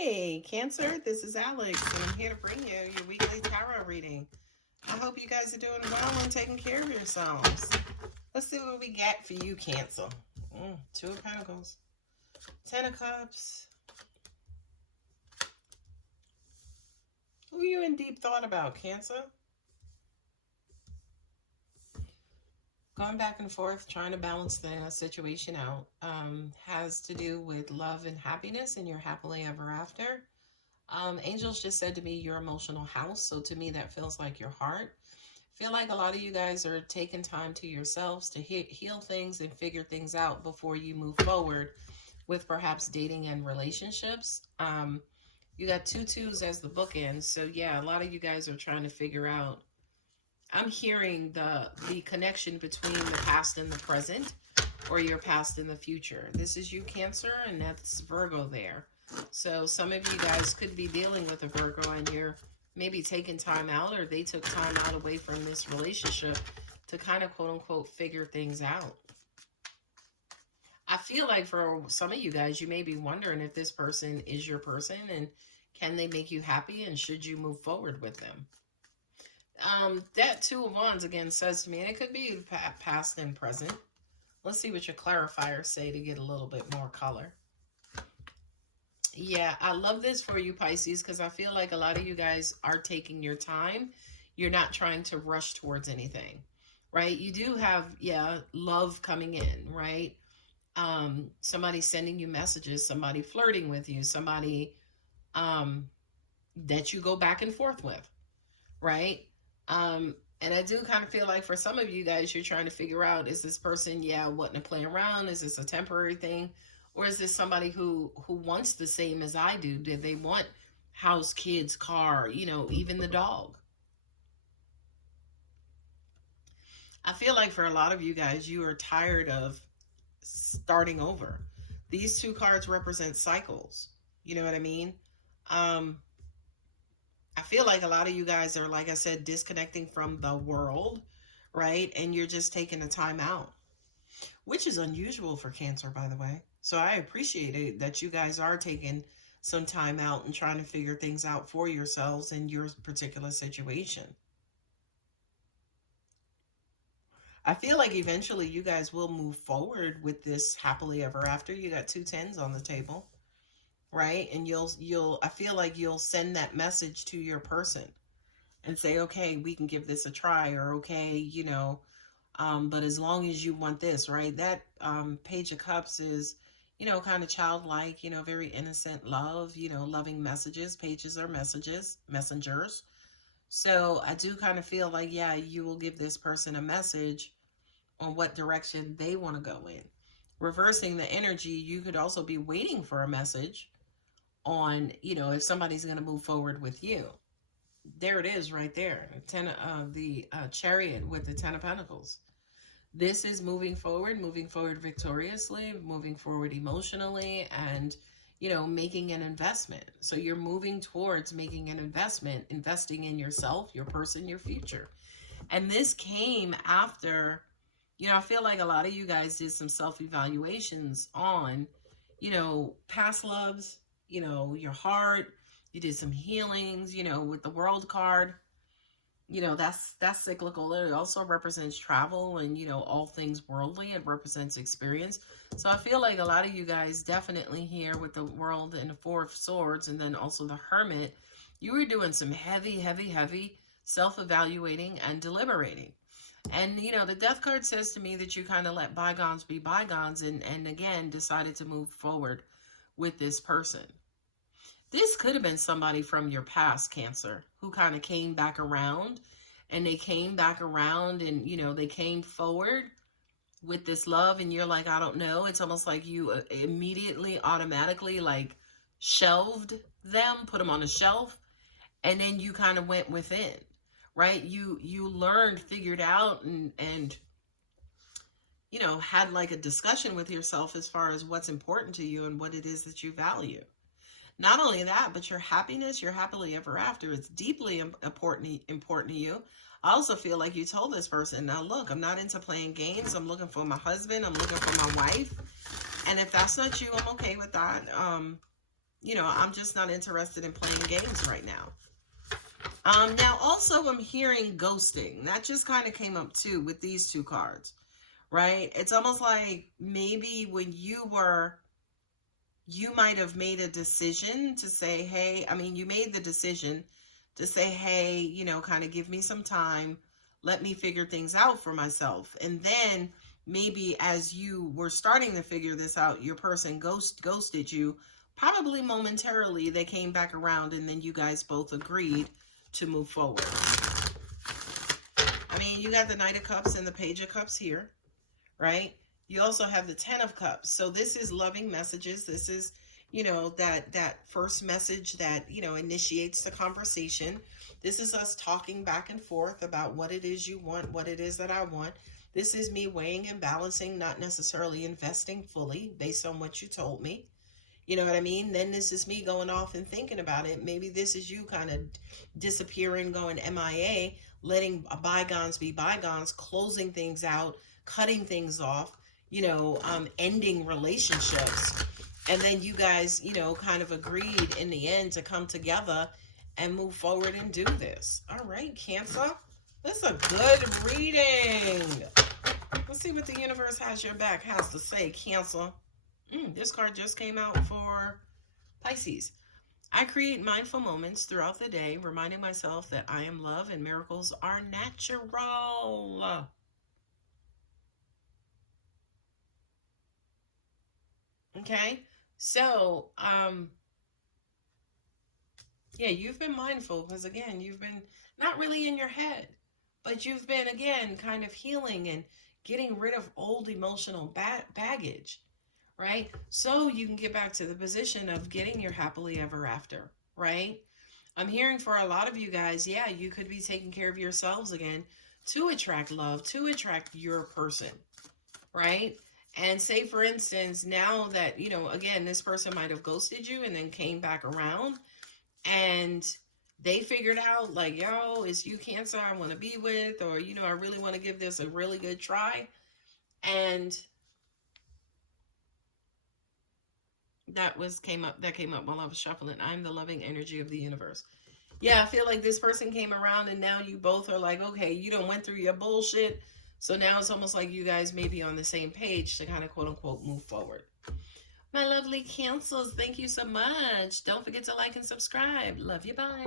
Hey, Cancer, this is Alex, and I'm here to bring you your weekly tarot reading. I hope you guys are doing well and taking care of yourselves. Let's see what we get for you, Cancer. Two of Pentacles, Ten of Cups. Who are you in deep thought about, Cancer? Going back and forth, trying to balance the situation out, has to do with love and happiness and your happily ever after. Angels just said to me, your emotional house. So to me, that feels like your heart. I feel like a lot of you guys are taking time to yourselves to heal things and figure things out before you move forward with perhaps dating and relationships. You got 2 2s as the bookends. So yeah, a lot of you guys are trying to figure out. I'm hearing the connection between the past and the present, or your past and the future. This is you, Cancer, and that's Virgo there. So some of you guys could be dealing with a Virgo and you're maybe taking time out, or they took time out away from this relationship to kind of quote unquote figure things out. I feel like for some of you guys, you may be wondering if this person is your person and can they make you happy and should you move forward with them? That 2 of Wands again says to me, and it could be past and present. Let's see what your clarifiers say to get a little bit more color. Yeah, I love this for you, Pisces, because I feel like a lot of you guys are taking your time. You're not trying to rush towards anything, right? You do have, yeah, love coming in, right? Somebody sending you messages, somebody flirting with you, somebody that you go back and forth with, right? And I do kind of feel like for some of you guys, you're trying to figure out, is this person, yeah, wanting to play around? Is this a temporary thing? Or is this somebody who wants the same as I do? Did they want house, kids, car, you know, even the dog? I feel like for a lot of you guys, you are tired of starting over. These 2 cards represent cycles. You know what I mean? I feel like a lot of you guys are, like I said, disconnecting from the world, right? And you're just taking a time out, which is unusual for Cancer, by the way. So I appreciate it that you guys are taking some time out and trying to figure things out for yourselves in your particular situation. I feel like eventually you guys will move forward with this happily ever after. You got 2 10s on the table, right? And I feel like you'll send that message to your person and say, okay, we can give this a try, or okay, you know, but as long as you want this, right? That Page of Cups is, you know, kind of childlike, you know, very innocent love, you know, loving messages. Pages are messengers. So I do kind of feel like, yeah, you will give this person a message on what direction they want to go in. Reversing the energy, you could also be waiting for a message on, you know, if somebody's going to move forward with you. There it is right there. The Chariot with the 10 of Pentacles. This is moving forward victoriously, moving forward emotionally, and, you know, making an investment. So you're moving towards making an investment, investing in yourself, your person, your future. And this came after, you know, I feel like a lot of you guys did some self-evaluations on, you know, past loves, you know, your heart. You did some healings, you know, with the World card. You know, that's cyclical. It also represents travel and, you know, all things worldly. It represents experience. So I feel like a lot of you guys definitely here with the World and the 4 of Swords, and then also the Hermit, you were doing some heavy self-evaluating and deliberating. And, you know, the Death card says to me that you kind of let bygones be bygones and again, decided to move forward with this person. This could have been somebody from your past, Cancer, who kind of came back around, and they came back around and, you know, they came forward with this love, and you're like, I don't know. It's almost like you immediately, automatically, like, shelved them, put them on a shelf, and then you kind of went within, right? You learned, figured out, and you know, had like a discussion with yourself as far as what's important to you and what it is that you value. Not only that, but your happiness, your happily ever after, it's deeply important to you. I also feel like you told this person, now look, I'm not into playing games. I'm looking for my husband. I'm looking for my wife. And if that's not you, I'm okay with that. you know, I'm just not interested in playing games right now. Now also I'm hearing ghosting. That just kind of came up too with these two cards, right? It's almost like maybe when you might have made a decision to say, hey, I mean, you made the decision to say, hey, you know, kind of give me some time, let me figure things out for myself. And then maybe as you were starting to figure this out, your person ghosted you. Probably momentarily, they came back around and then you guys both agreed to move forward. I mean, you got the Knight of Cups and the Page of Cups here, right? You also have the 10 of Cups. So this is loving messages. This is, you know, that first message that, you know, initiates the conversation. This is us talking back and forth about what it is you want, what it is that I want. This is me weighing and balancing, not necessarily investing fully based on what you told me. You know what I mean? Then this is me going off and thinking about it. Maybe this is you kind of disappearing, going MIA, letting bygones be bygones, closing things out, cutting things off, you know, ending relationships. And then you guys, you know, kind of agreed in the end to come together and move forward and do this. All right, Cancer. This is a good reading. Let's see what the universe has your back has to say, Cancer. This card just came out for Pisces. I create mindful moments throughout the day, reminding myself that I am love and miracles are natural. Okay, so yeah, you've been mindful because again, you've been not really in your head, but you've been again kind of healing and getting rid of old emotional baggage, right? So you can get back to the position of getting your happily ever after, right? I'm hearing for a lot of you guys, yeah, you could be taking care of yourselves again to attract love, to attract your person, right? And say, for instance, now that, you know, again, this person might have ghosted you and then came back around and they figured out, like, yo, it's you, Cancer, I want to be with, or, you know, I really want to give this a really good try. And that came up while I was shuffling. I'm the loving energy of the universe. Yeah, I feel like this person came around and now you both are like, okay, you done went through your bullshit. So now it's almost like you guys may be on the same page to kind of quote unquote move forward. My lovely Cancers, thank you so much. Don't forget to like and subscribe. Love you. Bye.